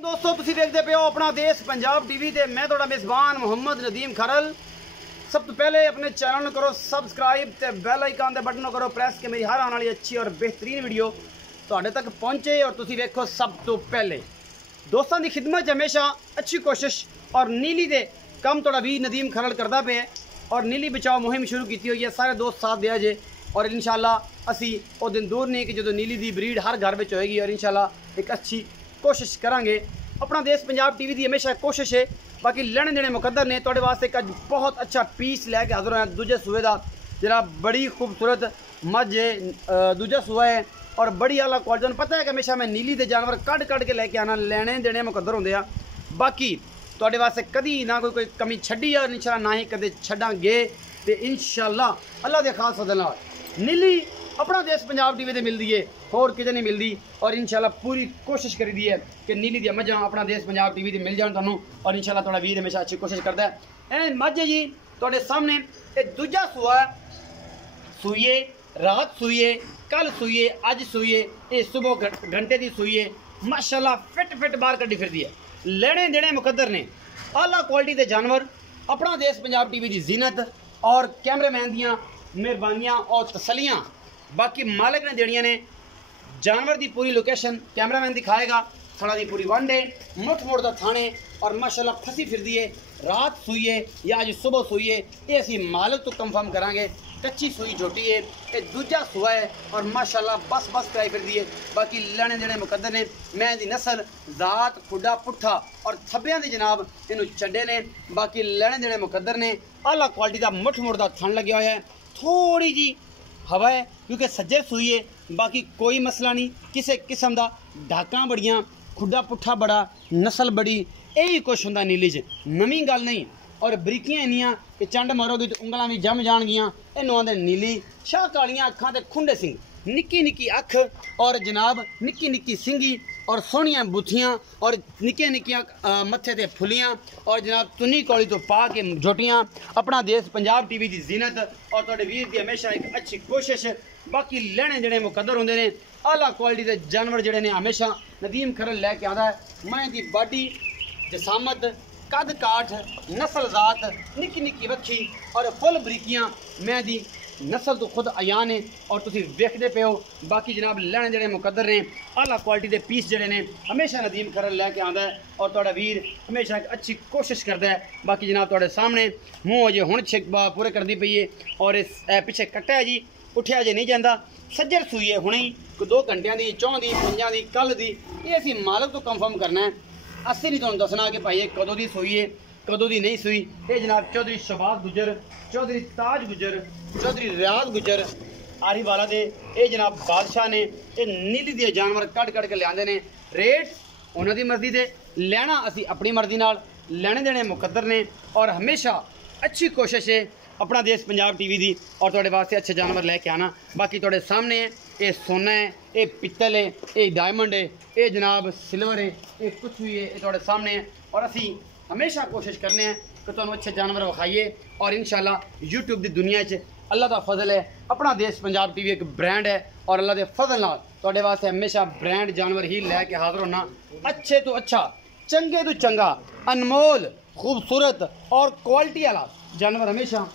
दोस्तों तुसी देखते पे हो अपना देश पंजाब टीवी ते मैं थोड़ा मेज़बान मोहम्मद नदीम खरल। सब तो पहले अपने चैनल को करो सब्सक्राइब ते बेल आइकन दे बटन करो प्रेस के मेरी हर आने वाली अच्छी और बेहतरीन वीडियो तुहाडे तक पहुंचे और तुसी देखो सब तो पहले। दोस्तों की खिदमत हमेशा अच्छी कोशिश और नीली दे कम थोड़ा भी नदीम खरल करता पे और नीली बचाओ मुहिम शुरू की हुई है। सारे दोस्त साथ दिया जे और इंशाल्लाह असी वो दिन दूर नहीं कि जो नीली दी ब्रीड हर घर में होएगी और इंशाल्लाह एक अच्छी कोशिश करांगे। अपना देश पंजाब टीवी की हमेशा कोशिश है। बाकी लेने देने मुकद्दर ने थोड़े वास्ते एक बहुत अच्छा पीस लैके हाजिर होया दूजे सूए का जरा बड़ी खूबसूरत मझ है। दूजा सूआ है और बड़ी आला क्वालिटी। पता है कि हमेशा मैं नीली के जानवर कट के लैके आना लेने देने मुकद्दर होंगे आ। बाकी थोड़े वास्ते कभी ना कोई कमी छड़ी और इंशाल्लाह ना ही कदे छड़ांगे तो इंशाल्लाह अल्लाह के खास फज़ल नाल नीली अपना देश पंजाब टीवी से मिलती है होर किते नहीं मिलती और इंशाल्लाह पूरी कोशिश करी दी है कि नीली दी मझां अपना देश पंजाब टीवी से मिल जाए तुहानूं और इंशाल्लाह थोड़ा वीर हमेशा अच्छी कोशिश करता है। ए मझ जी तुहाडे सामने एक दूजा सूआ सूइए रात सूइए कल सूइए अज सूइए ये सुबह घंटे की सूइए माशाल्लाह फिट बाहर कड्डी फिरदी है। लेने देने मुकद्दर ने आला क्वालिटी के जानवर अपना देश पंजाब टीवी की जीनत और कैमरामैन दियाँ मेहरबानियाँ और तसलियाँ बाकी मालिक ने देनियां ने। जानवर की पूरी लोकेशन कैमरामैन दिखाएगा। थोड़ा दी पूरी वन डे मुठ मोड़ का थाने और माशाल्लाह फसी फिरदी है रात सूइए या अज सुबह सूइए ये असी मालिक तो कंफर्म करांगे। कच्ची सूई झोटी है ये दूजा सूआ है और माशाल्लाह बस कराई फिरदी है। बाकी लेने देने मुकद्दर ने मैं दी नस्ल जात खुडा पुट्ठा और थब्बियां दी जनाब इनू चड्डे ने। बाकी लेने देने मुकद्दर ने आला क्वालिटी का मुठ मोड़ का थन लगे हुआ है। थोड़ी जी हवा है क्योंकि सज्जर सूई है बाकी कोई मसला नहीं किसी किस्म का ढाका बड़ियाँ खुडा पुट्ठा बड़ा नस्ल बड़ी यही कुछ होंदा नीली च नवीं गल नहीं। और बरीकियां इन्नियां कि चंड मारोगी तो उंगलां भी जम जाणगियां। इन्हूं आंदे नीली शाह कालियां अखां ते खुंडे सिंह निक्की निक्की अख और जनाब निक्की निक्की सिंगी और सोहनियां बुथियां और निक्कियां निक्कियां मत्थे ते फुलियां और जनाब तुनी कौली तो पा के झोटियां अपना देश पंजाब टीवी की जीनत और तुहाडे वीर की हमेशा एक अच्छी कोशिश। बाकी लेने देने मुकद्दर होंदे ने आला क्वालिटी के जानवर जिहड़े ने हमेशा नदीम खरल लैके आंदा है। मैं दी बाडी जसामत कद काठ नस्ल जात निक्की निक्की वक्खी और फुल बरीकियां मैं दी नस्ल तो खुद अयान है और तुसी वेखदे पे हो। बाकी जनाब लेने देने मुकद्दर ने आला क्वालिटी के पीस जिहड़े ने हमेशा नदीम खरल लैके आंदा है और तुहाडा वीर हमेशा एक अच्छी कोशिश करता है। बाकी जनाब तुहाडे सामने मूँह अजे हुण छिक पूरे करदी पई है और इस पिछे कट्टा है जी उठिया अजे नहीं जाता। सज्जर सूई है हुणे ही 2 घंटिया की 4 दी 5 दी कल दी ये असी मालिक तो कंफर्म करना है। असी नहीं तुहानूं दसना कि भाई कदों दी सूई है कदों दी नहीं सूई। ये जनाब चौधरी शबाब गुजर चौधरी ताज गुजर चौधरी रियाज गुजर आरी वाला दे ये जनाब बादशाह ने ये नीली दे जानवर कट के लियाते ने। रेट उन्हों की मर्जी दे लेना असी अपनी मर्जी नाल लेने देने मुकद्दर ने और हमेशा अच्छी कोशिश है अपना देश पंजाब टीवी की और तुहाडे वास्ते अच्छे जानवर लैके आना। बाकी तुहाडे सामने है ये सोना है ये पित्तल है ये डायमंड है ये जनाब सिल्वर है ये कुछ भी है ये तुहाडे सामने है और असी हमेशा कोशिश करने हैं कि तुहानूं अच्छे जानवर विखाइए और इंशाल्लाह यूट्यूब की दुनिया च अल्लाह का फजल है अपना देश पंजाब टीवी एक ब्रांड है और अल्लाह के फजल नाल तुहाडे वास्ते हमेशा ब्रांड जानवर ही लैके हाजिर होना। अच्छे तो अच्छा चंगे तो चंगा अनमोल खूबसूरत और क्वालिटी वाला जानवर हमेशा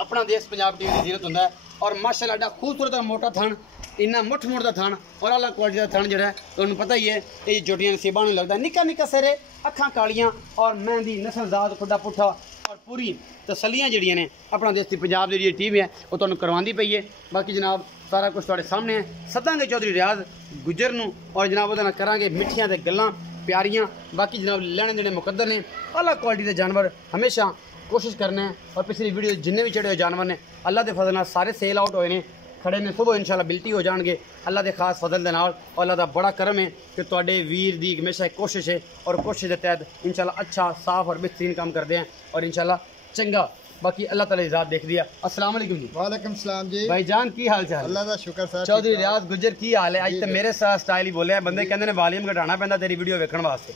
अपना देश पंजाब टीवी की जीनत होंदा है। और माशाल्लाह एडा खूबसूरत और मोटा थन इन्ना मुठ मुठ का थन और आला क्वालिटी का थन जो है तुहानूं पता ही है ये जोटियां नसीबां नूं लगदा निक्का निक्का सिरे अखां कालियां और मेहंदी नस्ल जात खुडा पुट्ठा और पूरी तसलियां जिहड़ियां ने अपना देश की पंजाब की टीम है वो तुहानूं करवांदी पई है। बाकी जनाब सारा कुछ तुहाडे सामने है। सदांगे चौधरी रियाज गुजर नूं और जनाब उहदे नाल करांगे मिठियां ते गल्लां प्यारियां। बाकी जनाब लेने देने मुकद्दर ने आला क्वालिटी के जानवर हमेशा कोशिश करना है और पिछली वीडियो जिन्ने भी चढ़े हुए जानवर ने अल्लाह के फजल नाल सारे सेल आउट होए ने खड़े ने सुबह इंशाल्लाह बिल्टी हो जाएंगे अल्लाह के खास फजल दे नाल और अल्लाह का बड़ा करम है कि तुहाडे वीर की हमेशा एक कोशिश है और कोशिश के तहत इंशाल्लाह अच्छा साफ और बेहतरीन काम करते हैं और इंशाल्लाह चंगा। बाकी अल्लाह ताला इजाज़त देख दिया। अस्सलाम वालेकुम जी। वालेकुम सलाम जी भाईजान की हाल चाल? अल्लाह का शुक्र सर। चौधरी रियाज गुजर की हाल है? अज तो मेरे साथ स्टाइल ही बोलिया बंदे कहते हैं वॉल्यूम घटाना पैंदा तेरी वीडियो वेखण वास्ते।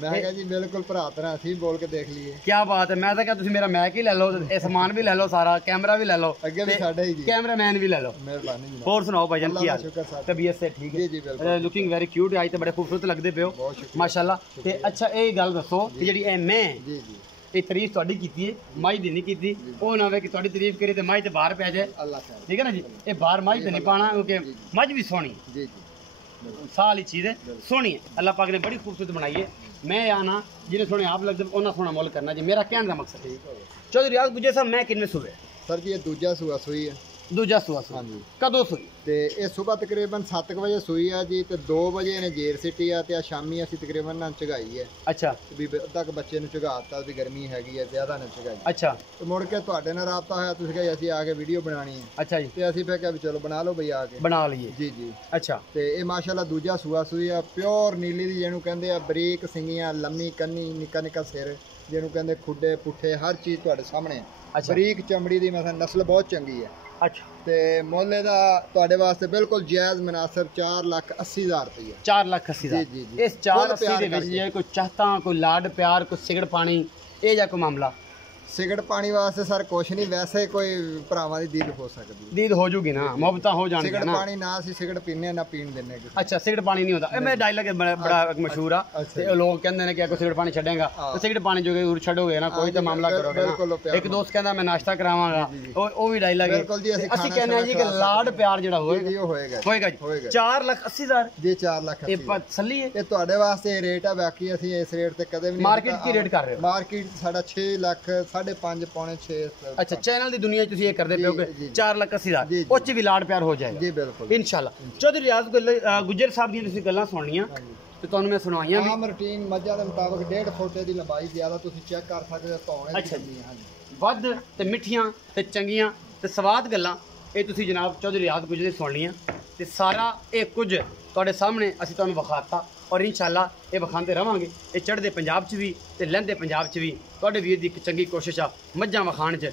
ਮੈਂ ਕਿਹਾ ਜੀ ਬਿਲਕੁਲ ਭਰਾ ਤਰ੍ਹਾਂ ਅਸੀਂ ਬੋਲ ਕੇ ਦੇਖ ਲਈਏ। ਕੀ ਬਾਤ ਹੈ। ਮੈਂ ਤਾਂ ਕਿਹਾ ਤੁਸੀਂ ਮੇਰਾ ਮੈਕ ਹੀ ਲੈ ਲਓ, ਇਹ ਸਮਾਨ ਵੀ ਲੈ ਲਓ, ਸਾਰਾ ਕੈਮਰਾ ਵੀ ਲੈ ਲਓ, ਅੱਗੇ ਵੀ ਸਾਡੇ ਹੀ ਜੀ, ਕੈਮਰਾਮੈਨ ਵੀ ਲੈ ਲਓ। ਮਿਹਰਬਾਨੀ ਜੀ। ਹੋਰ ਸੁਣਾਓ ਭਾਈजान ਕੀ ਹਾਲ? ਤਬੀਅਤ ਸੇ ਠੀਕ ਜੀ ਜੀ ਹੈ? ਬਿਲਕੁਲ। ਲੁਕਿੰਗ ਵੈਰੀ ਕਿਊਟ, ਅੱਜ ਤਾਂ ਬੜੇ ਖੂਬਸੂਰਤ ਲੱਗਦੇ ਪਿਓ ਮਾਸ਼ਾਅੱਲਾ। ਤੇ ਅੱਛਾ ਇਹ ਗੱਲ ਦੱਸੋ ਕਿ ਜਿਹੜੀ ਇਹ ਮੈਂ ਜੀ ਜੀ ਇਹ ਤਾਰੀਫ ਤੁਹਾਡੀ ਕੀਤੀ ਹੈ, ਮਾਈ ਦੀ ਨਹੀਂ ਕੀਤੀ। ਉਹ ਨਾ ਹੋਵੇ ਕਿ ਤੁਹਾਡੀ ਤਾਰੀਫ ਕਰੀ ਤੇ ਮਾਈ ਤੇ ਬਾਹਰ ਪੈ ਜਾਏ। ਅੱਲਾਹ ਖੈਰ। ਠੀਕ ਹੈ ਨਾ ਜੀ, ਇਹ ਬਾਹਰ ਮਾਈ ਤੇ ਨਹੀਂ ਪਾਣਾ ਕਿਉਂਕਿ ਮੱਝ ਵੀ ਸੋਹਣੀ ਹੈ, ਜੀ ਜੀ ਸਾਲ ही चीज़ है, सोहनी है, अल्लाह पाक ने बड़ी खूबसूरत बनाई है। मैं आना जिन्हें सोने आप लगते उन्हें सोना मोल करना जी, मेरा कहने का मकसद है। चौधरी रियाज गुजर साहब मैं कितने सुबह? सर जी ये दूजा सूआ सूई है। दूजा सूआ हाँ जी। कदों सूई? ਤੇ ਇਹ ਸਵੇਰ ਤਕਰੀਬਨ 7 ਵਜੇ ਸੂਈ ਆ ਜੀ, ਤੇ 2 ਵਜੇ ਇਹਨੇ ਜੇਰ ਸਿੱਟੀ ਆ, ਤੇ ਆ ਸ਼ਾਮੀ ਅਸੀਂ ਤਕਰੀਬਨ ਨਾਲ ਚਗਾਈ ਹੈ। ਅੱਛਾ। ਵੀ ਅੱਧਾ ਕ ਬੱਚੇ ਨੂੰ ਚਗਾਤਾ ਵੀ ਗਰਮੀ ਹੈਗੀ ਹੈ ਜ਼ਿਆਦਾ ਨਾ ਚਗਾਈ। ਅੱਛਾ। ਤੇ ਮੁੜ ਕੇ ਤੁਹਾਡੇ ਨਾਲ ਰਾਬਤਾ ਹੋਇਆ, ਤੁਸੀਂ ਕਿਹਾ ਅਸੀਂ ਆ ਕੇ ਵੀਡੀਓ ਬਣਾਣੀ ਹੈ। ਅੱਛਾ ਜੀ। ਤੇ ਅਸੀਂ ਫਿਰ ਕਿਹਾ ਵੀ ਚਲੋ ਬਣਾ ਲਓ ਬਈ ਆ ਕੇ ਬਣਾ ਲਈਏ। ਜੀ ਜੀ। ਅੱਛਾ। ਤੇ ਇਹ ਮਾਸ਼ਾਅੱਲਾ ਦੂਜਾ ਸੂਆ ਸੂਈ ਆ, ਪਿਓਰ ਨੀਲੀ ਦੀ ਜਿਹਨੂੰ ਕਹਿੰਦੇ ਆ, ਬਰੀਕ ਸਿੰਗੀਆਂ, ਲੰਮੀ ਕੰਨੀ, ਨਿੱਕਾ ਨਿੱਕਾ ਸਿਰ, ਜਿਹਨੂੰ ਕਹਿੰਦੇ ਖੁੱਡੇ ਪੁੱਠੇ ਹਰ ਚੀਜ਼ ਤੁਹਾਡੇ ਸਾਹਮਣੇ ਹੈ। ਬਰੀਕ ਚਮੜੀ ਦੀ ਮਸਲ ਨਸਲ ਬਹੁਤ ਚੰਗੀ ਹੈ। ਅੱਛਾ। ਤੇ ਮੁੱਲ ਦਾ ਤੁਹਾਡੇ ਵਾਸਤੇ ਬਿਲਕੁਲ ਜਾਇਜ਼ ਮੁਨਾਸਿਬ 4,80,000 ਰੁਪਏ। 4,80,000। ਜੀ ਜੀ। ਇਸ 4,80,000 ਦੇ ਵਿੱਚ ਜੇ ਕੋਈ ਚਾਹਤਾ, ਕੋਈ ਲਾਡ ਪਿਆਰ, ਕੋਈ ਸਿਗੜ ਪਾਣੀ, ਇਹ ਜਾਂ ਕੋਈ ਮਾਮਲਾ? ਸਿਗੜ ਪਾਣੀ ਵਾਸਤੇ ਸਰ ਕੁਛ ਨਹੀਂ, ਵੈਸੇ ਕੋਈ ਭਰਾਵਾਂ ਦੀ ਦੀਦ ਹੋ ਸਕਦੀ, ਦੀਦ ਹੋ ਜੂਗੀ ਨਾ, ਮੁਹੱਬਤਾਂ ਹੋ ਜਾਣਗੀਆਂ ਸਿਗੜ ਨਾ। ਪਾਣੀ ਨਾ ਅਸੀਂ ਸਿਗੜ ਪੀਨੇ ਨਾ ਪੀਣ ਦਿੰਨੇ ਕਿਸੇ। ਅੱਛਾ, ਸਿਗੜ ਪਾਣੀ ਨਹੀਂ ਹੁੰਦਾ। ਇਹ ਮੇਰਾ ਡਾਇਲੌਗ ਬੜਾ ਮਸ਼ਹੂਰ ਆ, ਤੇ ਲੋਕ ਕਹਿੰਦੇ ਨੇ ਕਿ ਕੋਈ ਸਿਗੜ ਪਾਣੀ ਛੱਡੇਗਾ ਤੇ ਸਿਗੜ ਪਾਣੀ ਜੋ ਕਿ ਛੱਡੋਗੇ ਨਾ, ਕੋਈ ਤਾਂ ਮਾਮਲਾ ਕਰੋਗੇ ਨਾ। ਇੱਕ ਦੋਸਤ ਕਹਿੰਦਾ ਮੈਂ ਨਾਸ਼ਤਾ ਕਰਾਵਾਂਗਾ, ਉਹ ਵੀ ਡਾਇਲੌਗ ਹੈ। ਅਸੀਂ ਕਹਿੰਦੇ ਆ ਜੀ ਕਿ ਲਾਡ ਪਿਆਰ ਜਿਹੜਾ ਹੋਏਗਾ ਜੀ 4,80,000 ਜੀ। 4,80,000 ਇਹ ਤਸੱਲੀ ਹੈ? ਇਹ ਤੁਹਾਡੇ ਵਾਸਤੇ ਰੇਟ ਆ, ਬਾਕੀ ਅਸੀਂ ਇਸ ਰੇਟ ਤੇ ਕਦੇ ਵੀ ਨਹੀਂ। ਮਾਰਕੀਟ ਕੀ ਰੇਟ ਕਰ ਰਹੇ ਹੋ? ਮਾਰਕੀਟ ਸਾਡਾ 6 ਲੱਖ 5.5 ਪੌਣੇ 6। ਅੱਛਾ, ਚੈਨਲ ਦੀ ਦੁਨੀਆ ਤੁਸੀਂ ਇਹ ਕਰਦੇ ਪਿਓ ਕਿ 4,80,000 ਉਹ 'ਚ ਵੀ ਲਾਡ ਪਿਆਰ ਹੋ ਜਾਏਗਾ ਜੀ ਬਿਲਕੁਲ ਇਨਸ਼ਾਅੱਲਾ। ਚੌਧਰੀ ਰਿਆਜ਼ ਗੁੱਜਰ ਸਾਹਿਬ ਦੀਆਂ ਤੁਸੀਂ ਗੱਲਾਂ ਸੁਣਨੀਆਂ ਤੇ ਤੁਹਾਨੂੰ ਮੈਂ ਸੁਣਾਈਆਂ ਵੀ। ਆਮ ਰੂਟੀਨ ਮੱਝਾਂ ਦੇ ਮੁਤਾਬਕ 1.5 ਫੁੱਟ ਦੀ ਲੰਬਾਈ ਜ਼ਿਆਦਾ ਤੁਸੀਂ ਚੈੱਕ ਕਰ ਸਕਦੇ ਹੋ। ਧੌਣੇ ਅੱਛਾ ਜੀ, ਵੱਧ ਤੇ ਮਿੱਠੀਆਂ ਤੇ ਚੰਗੀਆਂ ਤੇ ਸਵਾਦ ਗੱਲਾਂ ਇਹ ਤੁਸੀਂ ਜਨਾਬ ਚੌਧਰੀ ਰਿਆਜ਼ ਗੁੱਜਰ ਦੀ ਸੁਣਨੀਆਂ, ਤੇ ਸਾਰਾ ਇਹ ਕੁਝ ਤੁਹਾਡੇ ਸਾਹਮਣੇ ਅਸੀਂ ਤੁਹਾਨੂੰ ਵਿਖਾਤਾ, ਔਰ ਇਨਸ਼ਾਅੱਲਾ ਇਹ ਵਿਖਾਉਂਦੇ ਰਵਾਂਗੇ। ਇਹ ਚੜ੍ਹਦੇ ਪੰਜਾਬ 'ਚ ਵੀ ਤੇ ਲਹਿੰਦੇ ਪੰਜਾਬ 'ਚ ਵੀ ਤੁਹਾਡੇ ਵੀਰ ਦੀ ਇੱਕ ਚੰਗੀ ਕੋਸ਼ਿਸ਼ ਆ, ਮੱਝਾਂ ਵਿਖਾਉਣ 'ਚ,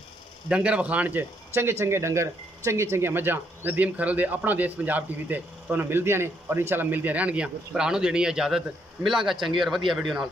ਡੰਗਰ ਵਿਖਾਉਣ 'ਚ, ਚੰਗੇ ਡੰਗਰ, ਚੰਗੀਆਂ ਮੱਝਾਂ ਨਦੀਮ ਖਰਲ ਦੇ ਆਪਣਾ ਦੇਸ਼ ਪੰਜਾਬ ਟੀਵੀ ਤੇ ਤੁਹਾਨੂੰ ਮਿਲਦੀਆਂ ਨੇ, ਔਰ ਇਨਸ਼ਾਅੱਲਾ ਮਿਲਦੀਆਂ ਰਹਿਣਗੀਆਂ। ਭਰਾ ਨੂੰ ਦੇਣੀ ਹੈ ਇਜਾਜ਼ਤ, ਮਿਲਾਂਗਾ ਚੰਗੀ ਔਰ ਵਧੀਆ ਵੀਡੀਓ ਨਾਲ।